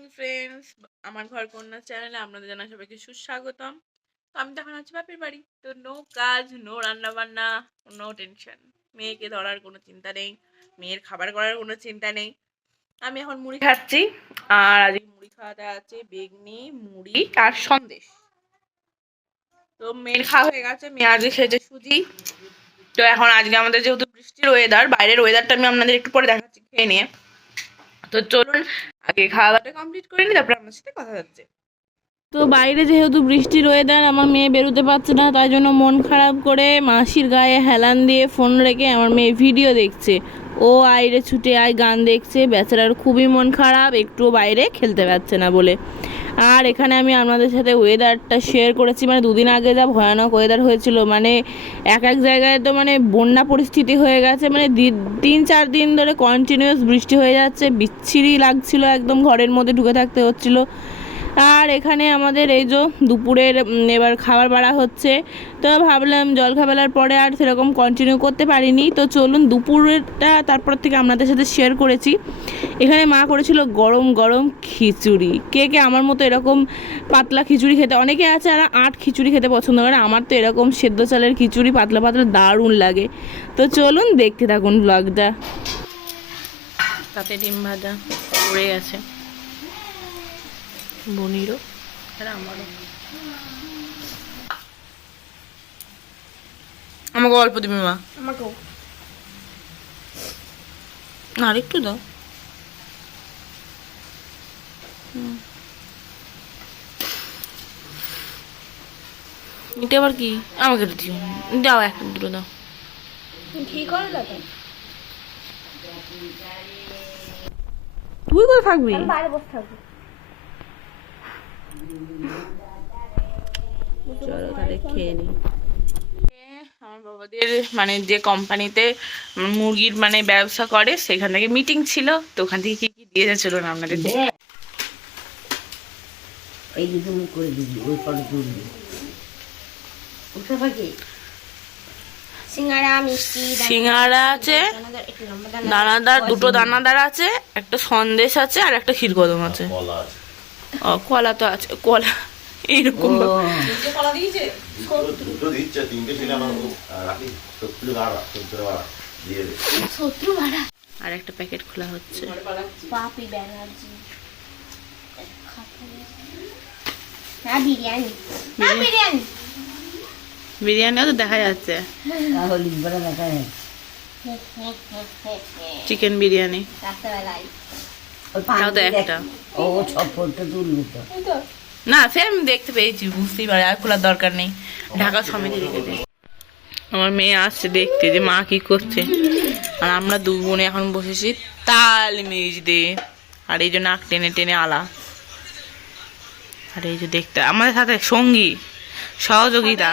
Morning friends, আমার ঘর কন্যা চ্যানেলে আপনাদের জানাই সবাইকে সুস্বাগতম। তো আমি তখন আছি বাপের বাড়ি, তো নো কাজ, নো রান্না বান্না, নো টেনশন। মেয়েকে ধরার কোনো চিন্তা নেই, মেয়ের খাবার করার কোনো চিন্তা নেই। আমি এখন মুড়ি খাচ্ছি, আর আজকে মুড়ি খাওয়াতে আছে বেগনি, মুড়ি আর সন্দেশ। তো মেয়ের খাওয়া হয়ে গেছে, মেয়ে আজকে খেয়েছে সুজি। তো এখন আজকে আমাদের যেহেতু বৃষ্টির ওয়েদার, বাইরের ওয়েদারটা আমি আপনাদের একটু পরে দেখাচ্ছি খেয়ে নিয়ে। তো চলুন আগে খাওয়া দাওয়াটা কমপ্লিট করে নিই, তারপরে আপনার সাথে কথা হচ্ছে। তো বাইরে যেহেতু বৃষ্টির ওয়েদার, আমার মেয়ে বেরোতে পারছে না, তাই জন্য মন খারাপ করে মাসির গায়ে হেলান দিয়ে ফোন রেখে আমার মেয়ে ভিডিও দেখছে। ও আইরে ছুটে আয় গান দেখছে, বেচারার খুবই মন খারাপ, একটুও বাইরে খেলতে পারছে না বলে। আর এখানে আমি আপনাদের সাথে ওয়েদারটা শেয়ার করেছি, মানে দুদিন আগে যা ভয়ানক ওয়েদার হয়েছিল, মানে এক এক জায়গায় তো মানে বন্যা পরিস্থিতি হয়ে গেছে, মানে 3-4 দিন ধরে কন্টিনিউয়াস বৃষ্টি হয়ে যাচ্ছে, বিচ্ছিরি লাগছিল, একদম ঘরের মধ্যে ঢুকে থাকতে হচ্ছিল। আর এখানে আমাদের এই যে দুপুরের এবার খাবার বাড়া হচ্ছে, তো ভাবলাম জলখাবেলার পরে আর সেরকম কন্টিনিউ করতে পারিনি। তো চলুন দুপুরেরটা তারপর থেকে আপনাদের সাথে শেয়ার করেছি। এখানে মা করেছিল গরম গরম খিচুড়ি। কে কে আমার মতো এরকম পাতলা খিচুড়ি খেতে, অনেকে আছে আর আট খিচুড়ি খেতে পছন্দ করে, আমার তো এরকম সেদ্ধ চালের খিচুড়ি পাতলা পাতলা দারুণ লাগে। তো চলুন দেখতে থাকুন ব্লগটা। তাতে ডিম ভাজা পড়ে গেছে বনিরও আর আমারও। আমাকে অল্প দিবি মা, আমাকেও আর একটু দাও। এটা আবার কি? আমাকে একটু দিও, দাও একটা দুটো দাও। ঠিক করে দেখো, তুই কোথায় থাকবি? বাইরে বসে থাকবো। চলো তাহলে খেয়ে নিই। আমার বাবাদের মানে যে কোম্পানিতে মুরগির মানে ব্যবসা করে, সেখান থেকে মিটিং ছিল, তো ওখান থেকে কি কি দিয়েছে চলুন আপনাদের। এই দুটো মুখ করে দিবি, ওই ফটো তুলবি। ওটা পাখি সিঙ্গারা, মিষ্টি, সিঙ্গারা আছে, দানাদার দুটো দানাদার আছে, একটা সন্দেশ আছে, আর একটা ক্ষীরকদম আছে। ও কলা তো আছে, কলা এরকম কলা দিয়েছে, দুটো দিচ্ছে, তিনটে ছিল আমার রাখি 70 দিয়ে দে। 70 আর একটা প্যাকেট খোলা হচ্ছে। পাপি ব্যানার্জি হ্যাঁ বিরিয়ানি, হ্যাঁ বিরিয়ানি, বিরিয়ানিও তো দেখা যাচ্ছে, তাহলে বড় দেখা যায়। চিকেন বিরিয়ানি রাত্রেবেলায় ওই তাও তো পানি একটা। ও সব ফটো তুলবি তো। না সে আমি দেখতে পেয়েছি, বুঝতেই পারি, আর খোলার দরকার নেই, ঢাকা সমেত রেখে দিই। আমার মেয়ে আসছে দেখতে যে মা কি করছে, আর আমরা দু বোনে এখন বসেছি তাল মিজ দিয়ে, আর এই জন্য নাক টেনে টেনে আলা। আর এই যে দেখতে আমাদের সাথে সঙ্গী, সহযোগিতা,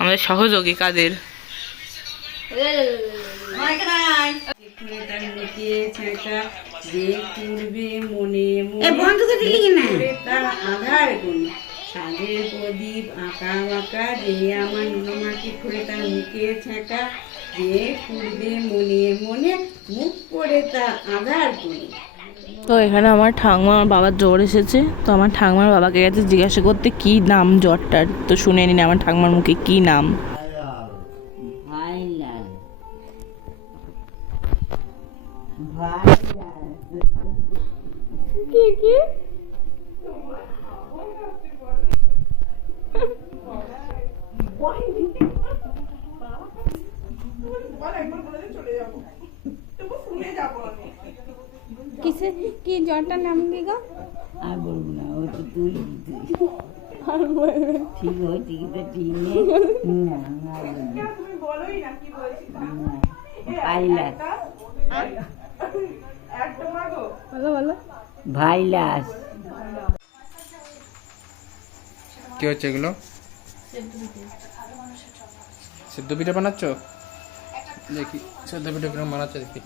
আমাদের সহযোগী কাদের। আধার গুণ সাজের প্রদীপ আঁকা বাঁকা, যে আমার নুনমাটি খুলে তার মুখে ছেঁকা, যে পূর্বে মনে মনে মুখ করে তা আধার গুণ। তো এখানে আমার ঠাকুমা, আমার বাবার জ্বর এসেছে, তো আমার ঠাকুমার বাবাকে গেছে জিজ্ঞাসা করতে কি নাম জ্বরটার। তো শুনে নিন আমার ঠাকুমার মুখে কি নাম। ভাইলাল কি কি কিসে কি জ্বরটার নাম কি গো? আর বলবো না, ওই তো তুই ঠিক হয়েছে কি তো ঠিক নেই। ভাইলাস কি হচ্ছে এগুলো? সেদ্ধ পিঠা বানাচ্ছ? দেখি সেদ্ধ পিঠা কিরকম বানাচ্ছে দেখি।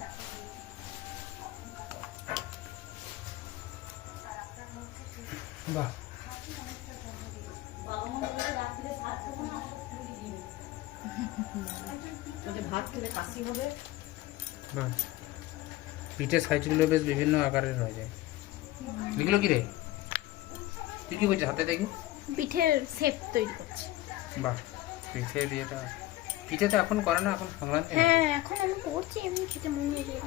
বাহ, বাহ, পিঠের সাইজগুলো বেশ বিভিন্ন আকারের হয়ে যায়। এগুলো কি রে? তুই কি করছিস হাতে দেখি? পিঠের শেপ তৈরি করছি। বাহ, পিঠে দিয়েটা পিঠে তো এখন করে না, এখন সংক্রান্তি। হ্যাঁ এখন আমি করছি, এমনি খেতে মন হয়ে যায়।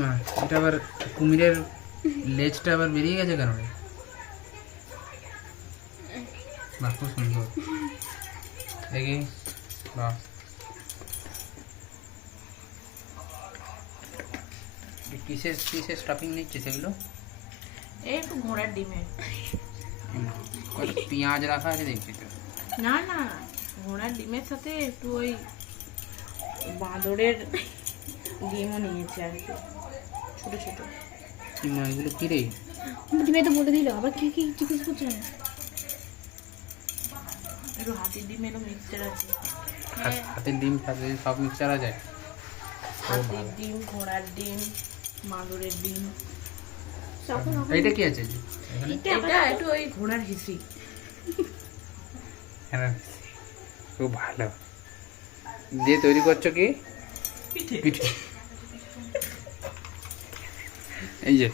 না, এটা আবার কুমিরের লেজটা আবার বেরিয়ে গেছে কেন রে? বাহ, খুব সুন্দর দেখি। বাহ, কিসের কিসের স্টাফিং নিচ্ছে সেগুলো? এই একটু ঘোড়ার ডিমের। পেঁয়াজ রাখা আছে দেখছি তো। না না, ঘোড়ার ডিমের সাথে একটু ওই বাঁদরের ডিমও নিয়েছে আর কি, ছোট ছোট। কি মাছগুলো কি রে? তুমি তো বলে দিল, আবার কি কি জিজ্ঞেস করছো না? একটু হাতির ডিমেরও মিক্সচার আছে। হাতের ডিম সাথে সব মিক্সচার আছে। হাতির ডিম, ঘোড়ার ডিম, বাঁদরের ডিম। এইটা কি আছে এখানে? এটা একটু ওই ঘোড়ার হিসি। হ্যাঁ, খুব ভালো। দিয়ে তৈরি করছো কি? পিঠে। এই যে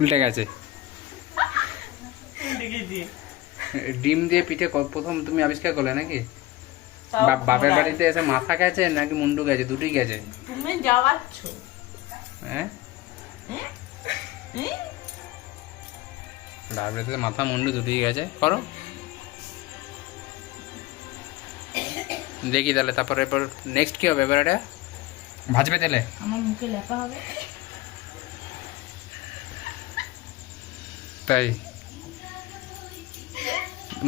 উল্টে গেছে। ডিম দিয়ে পিঠে প্রথম তুমি আবিষ্কার করলে নাকি? বাপের বাড়িতে এসে মাথা গেছে নাকি মুন্ডু গেছে? দুটোই গেছে। তুমি যাওয়াচ্ছ। হ্যাঁ, বাপের বাড়িতে মাথা মুন্ডু দুটোই গেছে। করো দেখি তাহলে। তারপরে এরপর নেক্সট কি হবে? এবার এটা ভাজবে তেলে? আমার মুখে লেপা হবে। তাই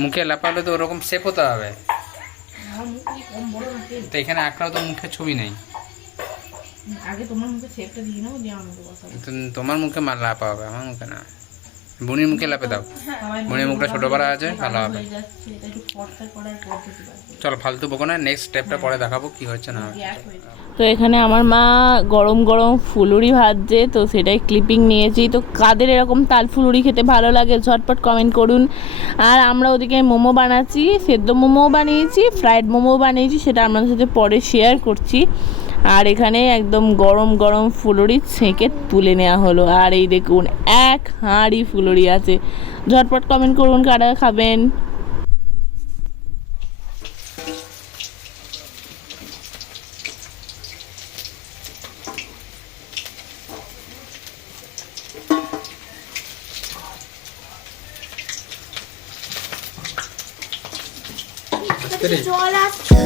মুখে লাপালে তো ওরকম শেপ হতে হবে। আমার মুখ কি কম বড় নাকি? তো এখানে একটাও তো মুখের ছবি নেই। আগে তোমার মুখে শেপটা দিয়ে নাও, দিয়ে আমার মুখে বসাবো। তো তোমার মুখে লাপা হবে, আমার মুখে না। বুনির মুখে লাপে দাও। বুনির মুখটা ছোট বড় আছে, ভালো হবে। হয়ে যাচ্ছে, এটা একটু ফর্সা করার পদ্ধতি আছে। চলো ফালতু বকো না, নেক্সট স্টেপটা পরে দেখাবো কি হচ্ছে না হচ্ছে। গ্যাস হয়ে যাবে। তো এখানে আমার মা গরম গরম ফুলুরি ভাজছে, তো সেটাই ক্লিপিং নিয়েছি। তো কাদের এরকম তাল ফুলুরি খেতে ভালো লাগে ঝটপট কমেন্ট করুন। আর আমরা ওদিকে মোমো বানাচ্ছি, সেদ্ধ মোমো বানিয়েছি, ফ্রাইড মোমো বানিয়েছি, সেটা আপনাদের সাথে পরে শেয়ার করছি। আর এখানে একদম গরম গরম ফুলুরি ছেঁকে তুলে নেওয়া হলো। আর এই দেখুন এক হাঁড়ি ফুলুরি আছে। ঝটপট কমেন্ট করুন কারা খাবেন। জল আসছে।